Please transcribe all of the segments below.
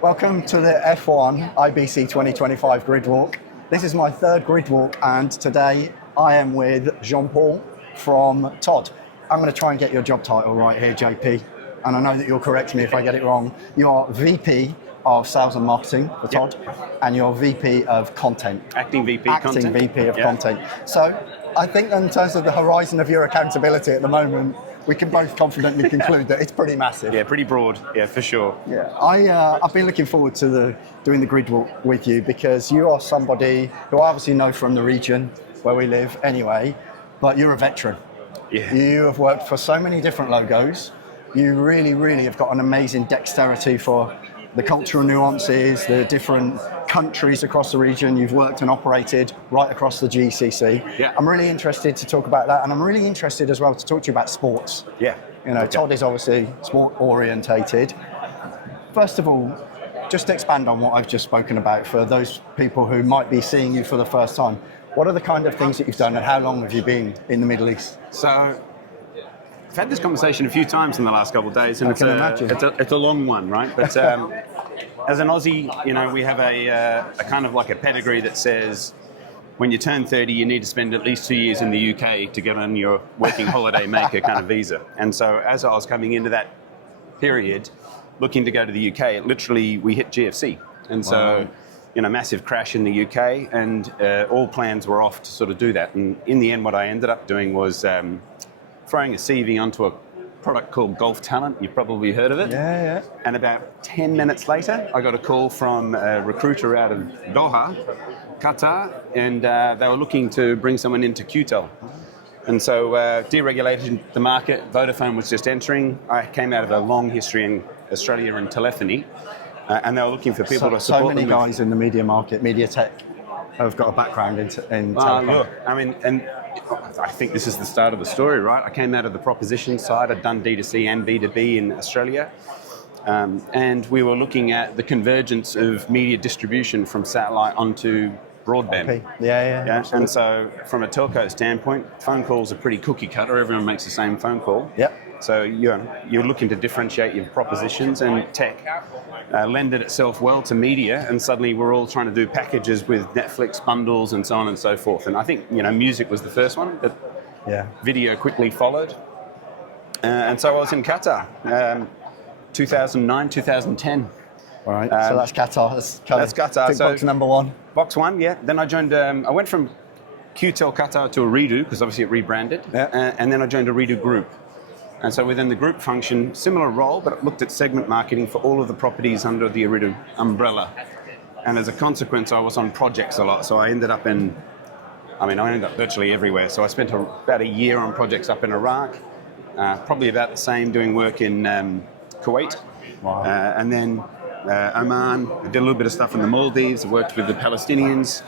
Welcome to the F1 IBC 2025 grid walk. This is my third grid walk, and today I am with Jean-Paul from TOD. I'm going to try and get your job title right here, JP, and I know that you'll correct me if I get it wrong. You're VP of Sales and Marketing for TOD, and you're VP of Content. Acting VP of Content. So I think in terms of the horizon of your accountability at the moment, we can both confidently conclude that it's pretty massive. Yeah, pretty broad. Yeah, for sure. Yeah, I've been looking forward to doing the grid walk with you because you are somebody who I obviously know from the region where we live anyway, but you're a veteran. Yeah. You have worked for so many different logos. You really, really have got an amazing dexterity for the cultural nuances, the different countries across the region. You've worked and operated right across the GCC. Yeah. I'm really interested to talk about that, and I'm really interested as well to talk to you about sports. Yeah. You know, TOD is obviously sport orientated. First of all, just expand on what I've just spoken about for those people who might be seeing you for the first time. What are the kind of things that you've done, and how long have you been in the Middle East? So, I've had this conversation a few times in the last couple of days, and it's a long one, right? But as an Aussie, you know, we have a kind of like a pedigree that says when you turn 30, you need to spend at least 2 years in the UK to get on your working holiday maker kind of visa. And so as I was coming into that period, looking to go to the UK, we hit GFC. And so, you know, massive crash in the UK, and all plans were off to sort of do that. And in the end, what I ended up doing was throwing a CV onto a product called Golf Talent. You've probably heard of it. Yeah. And about 10 minutes later, I got a call from a recruiter out of Doha, Qatar, and they were looking to bring someone into QTEL. And so deregulated the market. Vodafone was just entering. I came out of a long history in Australia in telephony, and they were looking for people to support them. So many guys in the media market, media tech, have got a background in telecom. Look, I mean, and I think this is the start of the story, right? I came out of the proposition side. I'd done D2C and B2B in Australia. And we were looking at the convergence of media distribution from satellite onto broadband. Okay. Yeah. And so from a telco standpoint, phone calls are pretty cookie cutter. Everyone makes the same phone call. Yep. So you're looking to differentiate your propositions, and tech lended itself well to media, and suddenly we're all trying to do packages with Netflix bundles and so on and so forth. And I think, you know, music was the first one, but video quickly followed. And so I was in Qatar, 2009, 2010. All right, so that's Qatar. That's Qatar. So box number one. Box one, yeah. Then I joined, I went from QTEL Qatar to Ooredoo, because obviously it rebranded, and then I joined Ooredoo Group. And so within the group function, similar role, but it looked at segment marketing for all of the properties under the Ooredoo umbrella. And as a consequence, I was on projects a lot. So I ended up virtually everywhere. So I spent about a year on projects up in Iraq, probably about the same doing work in Kuwait. Wow. And then Oman. I did a little bit of stuff in the Maldives. I worked with the Palestinians.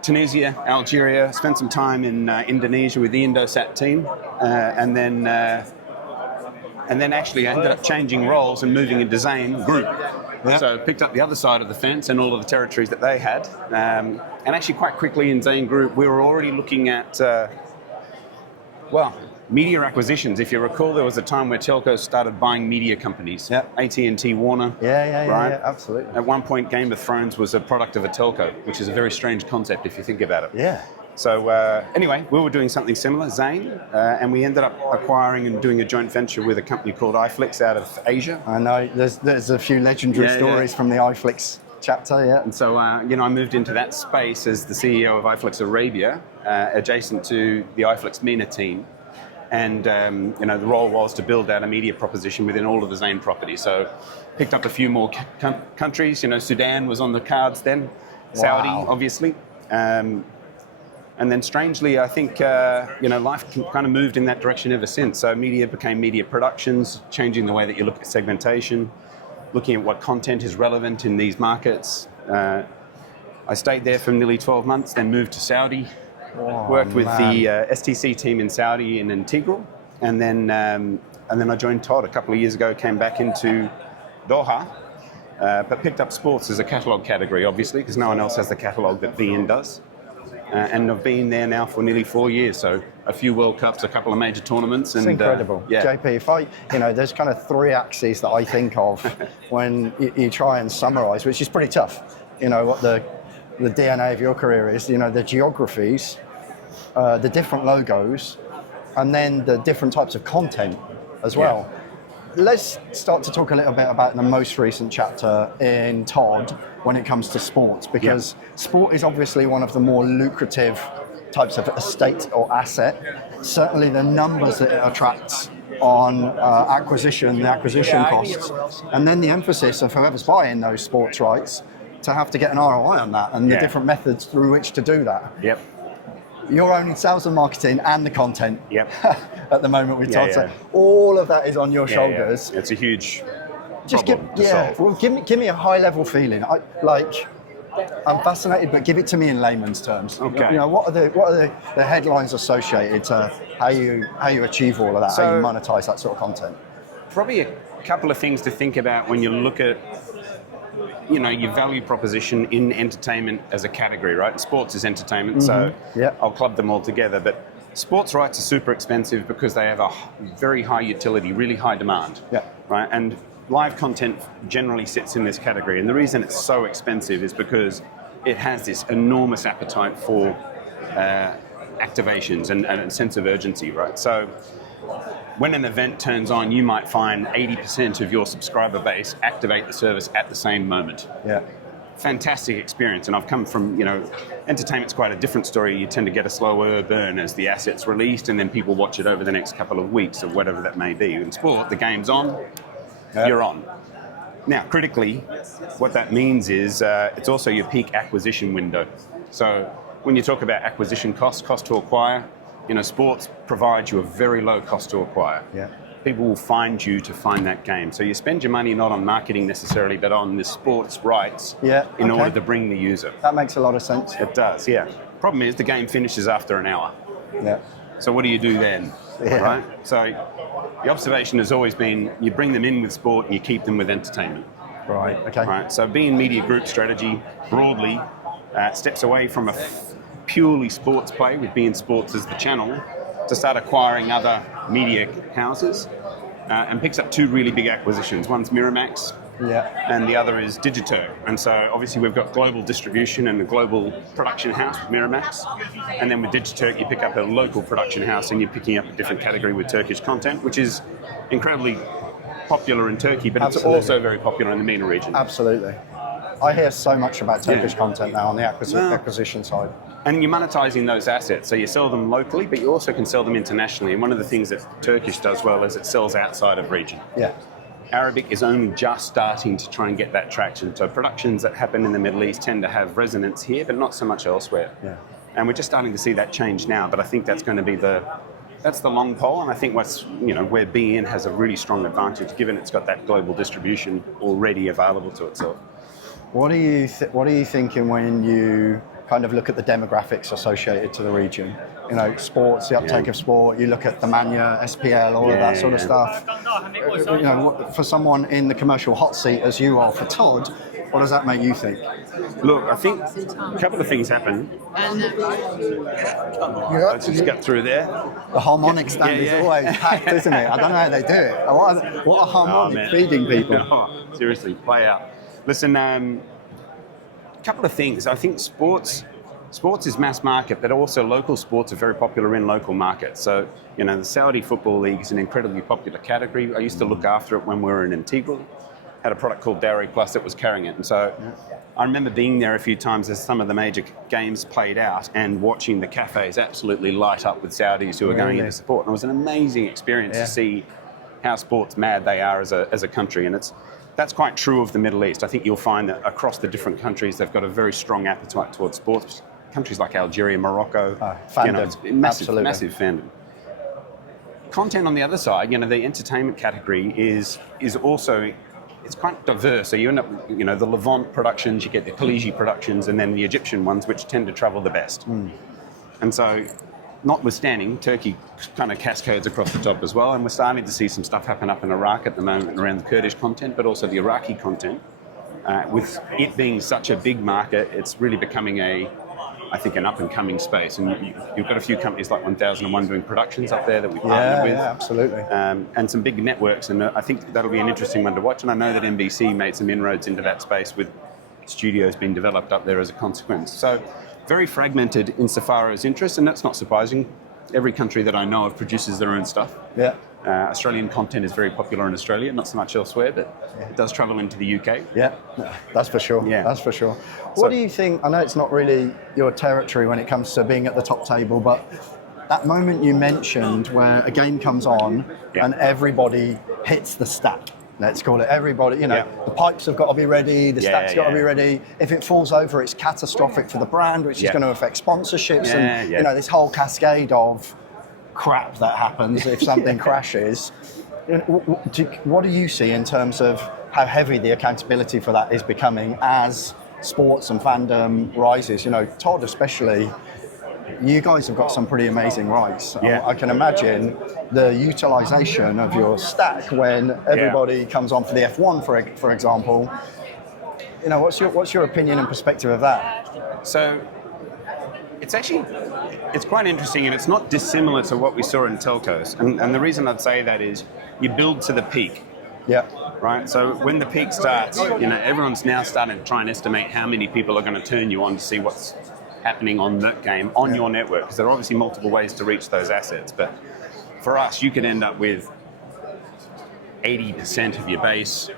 Tunisia, Algeria, spent some time in Indonesia with the Indosat team, and then actually I ended up changing roles and moving into Zain Group. Yep. So picked up the other side of the fence and all of the territories that they had, and actually quite quickly in Zain Group we were already looking at, media acquisitions. If you recall, there was a time where telcos started buying media companies. Yep. AT&T, Warner. Right? Yeah, absolutely. At one point, Game of Thrones was a product of a telco, which is a very strange concept if you think about it. Yeah. So anyway, we were doing something similar, Zain, and we ended up acquiring and doing a joint venture with a company called iFlix out of Asia. I know. There's a few legendary stories from the iFlix chapter, yeah. And so, I moved into that space as the CEO of iFlix Arabia, adjacent to the iFlix MENA team. And, the role was to build out a media proposition within all of the Zain properties. So picked up a few more countries. Sudan was on the cards then. Saudi, obviously. And then strangely, I think, life kind of moved in that direction ever since. So media became media productions, changing the way that you look at segmentation, looking at what content is relevant in these markets. I stayed there for nearly 12 months, then moved to Saudi. Worked with the STC team in Saudi in Integral, and then I joined TOD a couple of years ago. Came back into Doha, but picked up sports as a catalogue category, obviously, because no one else has the catalogue that BeIn does. and I've been there now for nearly 4 years. So a few World Cups, a couple of major tournaments. It's and incredible. JP, if there's kind of three axes that I think of when you try and summarize, which is pretty tough, what the DNA of your career is, the geographies, the different logos, and then the different types of content as well. Yeah. Let's start to talk a little bit about the most recent chapter in TOD when it comes to sports, because sport is obviously one of the more lucrative types of estate or asset. Certainly the numbers that it attracts on the acquisition costs, and then the emphasis of whoever's buying those sports rights to have to get an ROI on that, and the different methods through which to do that. Yep. You're owning sales and marketing and the content at the moment with Todd. So all of that is on your shoulders. It's a huge problem to solve. Well, give me a high level feeling. I'm fascinated, but give it to me in layman's terms. Okay. What are the headlines associated to how you achieve all of that, how you monetize that sort of content? Probably a couple of things to think about when you look at your value proposition in entertainment as a category, right? Sports is entertainment, so I'll club them all together. But sports rights are super expensive because they have a very high utility, really high demand, right? And live content generally sits in this category. And the reason it's so expensive is because it has this enormous appetite for activations and a sense of urgency, right? So when an event turns on, you might find 80% of your subscriber base activate the service at the same moment. Yeah. Fantastic experience. And I've come from, entertainment's quite a different story. You tend to get a slower burn as the asset's released, and then people watch it over the next couple of weeks or whatever that may be. In sport, the game's on, you're on. Now, critically, what that means is it's also your peak acquisition window. So when you talk about acquisition cost to acquire, sports provides you a very low cost to acquire. Yeah. People will find you to find that game. So you spend your money not on marketing necessarily, but on the sports rights in order to bring the user. That makes a lot of sense. It does, yeah. Problem is the game finishes after an hour. Yeah. So what do you do then, right? So the observation has always been you bring them in with sport and you keep them with entertainment. Right, okay. Right. So BeIn Media Group strategy broadly steps away from a purely sports play with BeIn Sports as the channel to start acquiring other media houses and picks up two really big acquisitions. One's Miramax and the other is Digiturk. And so obviously we've got global distribution and a global production house with Miramax. And then with Digiturk you pick up a local production house and you're picking up a different category with Turkish content, which is incredibly popular in Turkey, but it's also very popular in the MENA region. Absolutely. I hear so much about Turkish content now on the acquisition side. And you're monetizing those assets. So you sell them locally, but you also can sell them internationally. And one of the things that Turkish does well is it sells outside of region. Yeah. Arabic is only just starting to try and get that traction. So productions that happen in the Middle East tend to have resonance here, but not so much elsewhere. Yeah. And we're just starting to see that change now. But I think that's going to be that's the long pole. And I think where BeIn has a really strong advantage, given it's got that global distribution already available to itself. What are you thinking when you kind of look at the demographics associated to the region? Sports, the uptake of sport. You look at the MENA, SPL, all of that sort of stuff. For someone in the commercial hot seat as you are for TOD, what does that make you think? Look, I think a couple of things happen. Let's just get through there. The harmonic stand is always packed, isn't it? I don't know how they do it. What a harmonic feeding people. Seriously, play out. Listen, a couple of things. I think sports is mass market, but also local sports are very popular in local markets. So, the Saudi Football League is an incredibly popular category. I used to look after it when we were in Integral. Had a product called Dowry Plus that was carrying it. And so I remember being there a few times as some of the major games played out and watching the cafes absolutely light up with Saudis who are going in to support. And it was an amazing experience to see how sports mad they are as a country. And that's quite true of the Middle East. I think you'll find that across the different countries, they've got a very strong appetite towards sports. Countries like Algeria, Morocco, fandom. Massive fandom. Content on the other side, the entertainment category is also, it's quite diverse. So you end up, the Levant productions, you get the Khaliji productions, and then the Egyptian ones, which tend to travel the best. And so, notwithstanding, Turkey kind of cascades across the top as well, and we're starting to see some stuff happen up in Iraq at the moment around the Kurdish content, but also the Iraqi content. With it being such a big market, it's really becoming a I think, an up-and-coming space. And you've got a few companies like 1001 doing productions up there that we partnered with. Yeah, absolutely. And some big networks, and I think that'll be an interesting one to watch. And I know that NBC made some inroads into that space with studios being developed up there as a consequence. So very fragmented insofar as interest, and that's not surprising. Every country that I know of produces their own stuff. Yeah. Australian content is very popular in Australia, not so much elsewhere, but it does travel into the UK. Yeah, that's for sure. Yeah. That's for sure. What do you think? I know it's not really your territory when it comes to being at the top table, but that moment you mentioned where a game comes on and everybody hits the stack. Let's call it everybody, the pipes have got to be ready, the stack's got to be ready. If it falls over, it's catastrophic for the brand, which is going to affect sponsorships and this whole cascade of crap that happens if something crashes. What do you see in terms of how heavy the accountability for that is becoming as sports and fandom rises? TOD especially, you guys have got some pretty amazing rights. I can imagine the utilization of your stack when everybody comes on for the F1, for example. What's your opinion and perspective of that? So it's quite interesting, and it's not dissimilar to what we saw in telcos. And the reason I'd say that is you build to the peak. Yeah. Right. So when the peak starts, everyone's now starting to try and estimate how many people are going to turn you on to see what's happening on that game on your network, because there are obviously multiple ways to reach those assets. But for us, you could end up with 80% of your base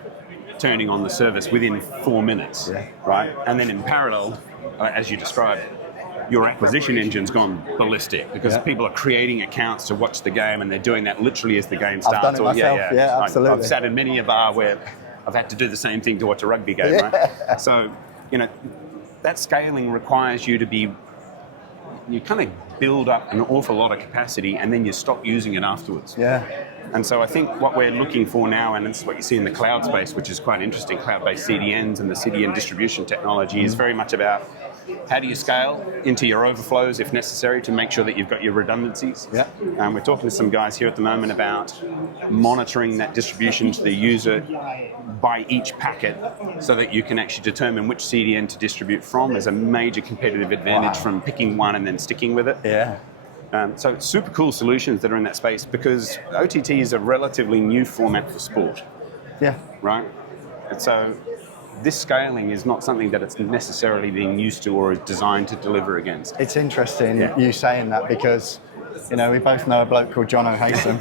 turning on the service within 4 minutes, right? And then in parallel, as you described, your acquisition engine's gone ballistic because people are creating accounts to watch the game, and they're doing that literally as the game starts. I've done it myself. Yeah, absolutely. I've sat in many a bar where I've had to do the same thing to watch a rugby game, right? So, that scaling requires you kind of build up an awful lot of capacity, and then you stop using it afterwards. Yeah. And so I think what we're looking for now, and it's what you see in the cloud space, which is quite interesting, cloud-based CDNs and the CDN distribution technology is very much about how do you scale into your overflows if necessary to make sure that you've got your redundancies. Yeah. We're talking to some guys here at the moment about monitoring that distribution to the user by each packet so that you can actually determine which CDN to distribute from. There's a major competitive advantage from picking one and then sticking with it. Yeah. So super cool solutions that are in that space, because OTT is a relatively new format for sport. Yeah. Right? And so this scaling is not something that it's necessarily being used to or is designed to deliver against. It's interesting you saying that, because we both know a bloke called Jono Haysom,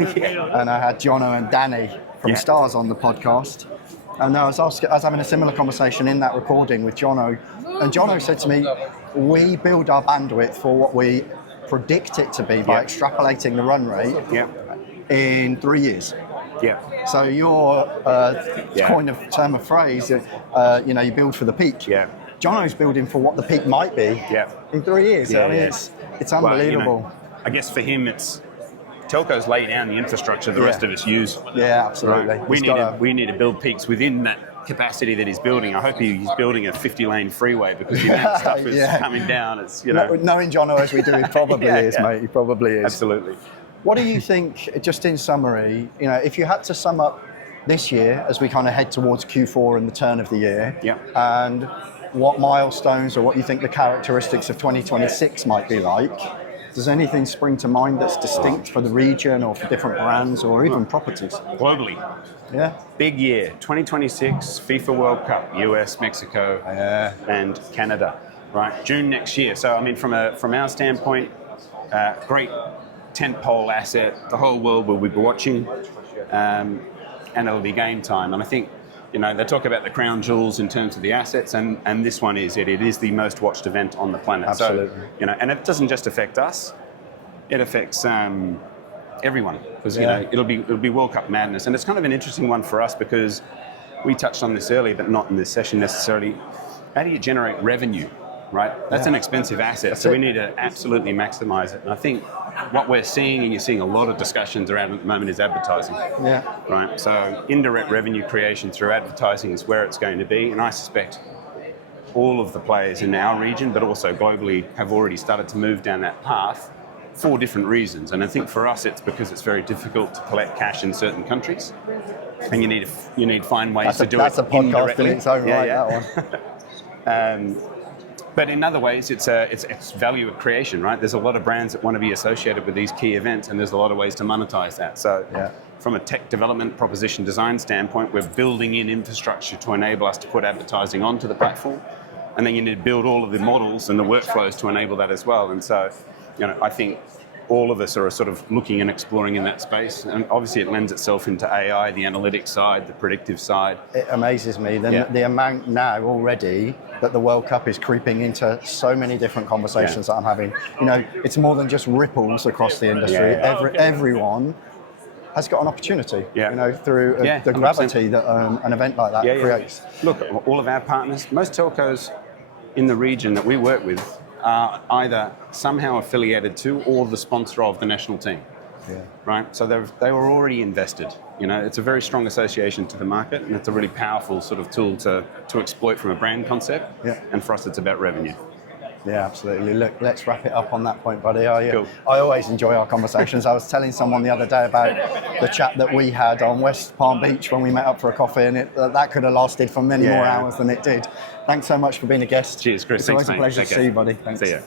and I had Jono and Danny from Stars on the podcast, and I was having a similar conversation in that recording with Jono, and Jono said to me, we build our bandwidth for what we predict it to be by extrapolating the run rate in 3 years. Yeah. So your term of phrase, you build for the peak. Yeah. Jono's building for what the peak might be in 3 years. Yeah, it's unbelievable. Well, I guess for him, it's telcos lay down the infrastructure the rest of us use. Yeah, absolutely. Right? We need to build peaks within that capacity that he's building. I hope he's building a 50-lane freeway, because the amount of stuff is coming down. It's knowing Jono as we do, he probably is, mate. He probably is. Absolutely. What do you think, just in summary, if you had to sum up this year as we kind of head towards Q4 and the turn of the year, and what milestones or what you think the characteristics of 2026 might be like, does anything spring to mind that's distinct for the region or for different brands or even properties? Globally. Yeah. Big year, 2026, FIFA World Cup, US, Mexico, and Canada, right? June next year. So, from our standpoint, great tentpole asset. The whole world will be watching, and it'll be game time. And I think, they talk about the crown jewels in terms of the assets, and this one is it. It is the most watched event on the planet. Absolutely. So, and it doesn't just affect us; it affects everyone, because it'll be World Cup madness, and it's kind of an interesting one for us because we touched on this earlier, but not in this session necessarily. How do you generate revenue? Right, that's an expensive asset, so we need to absolutely maximize it. And I think what we're seeing, and you're seeing a lot of discussions around at the moment, is advertising. Yeah. Right. So indirect revenue creation through advertising is where it's going to be, and I suspect all of the players in our region, but also globally, have already started to move down that path for different reasons. And I think for us, it's because it's very difficult to collect cash in certain countries, and you need to find ways to do it indirectly. That's a podcast in its own right, that one. But in other ways, it's value creation, right? There's a lot of brands that want to be associated with these key events, and there's a lot of ways to monetize that. So from a tech development proposition design standpoint, we're building in infrastructure to enable us to put advertising onto the platform. And then you need to build all of the models and the workflows to enable that as well. And so, I think all of us are sort of looking and exploring in that space. And obviously it lends itself into AI, the analytics side, the predictive side. It amazes me the amount now already that the World Cup is creeping into so many different conversations that I'm having. It's more than just ripples across the industry. Everyone has got an opportunity, through the gravity that an event like that creates. Look, all of our partners, most telcos in the region that we work with are either somehow affiliated to or the sponsor of the national team. Right? So they were already invested. It's a very strong association to the market, and it's a really powerful sort of tool to exploit from a brand concept. And for us, it's about revenue. Yeah, absolutely. Look, let's wrap it up on that point, buddy. Cool. I always enjoy our conversations. I was telling someone the other day about the chat that we had on West Palm Beach when we met up for a coffee, and that could have lasted for many more hours than it did. Thanks so much for being a guest. Cheers, Chris. It's always a pleasure to see you, buddy. Thanks. See ya.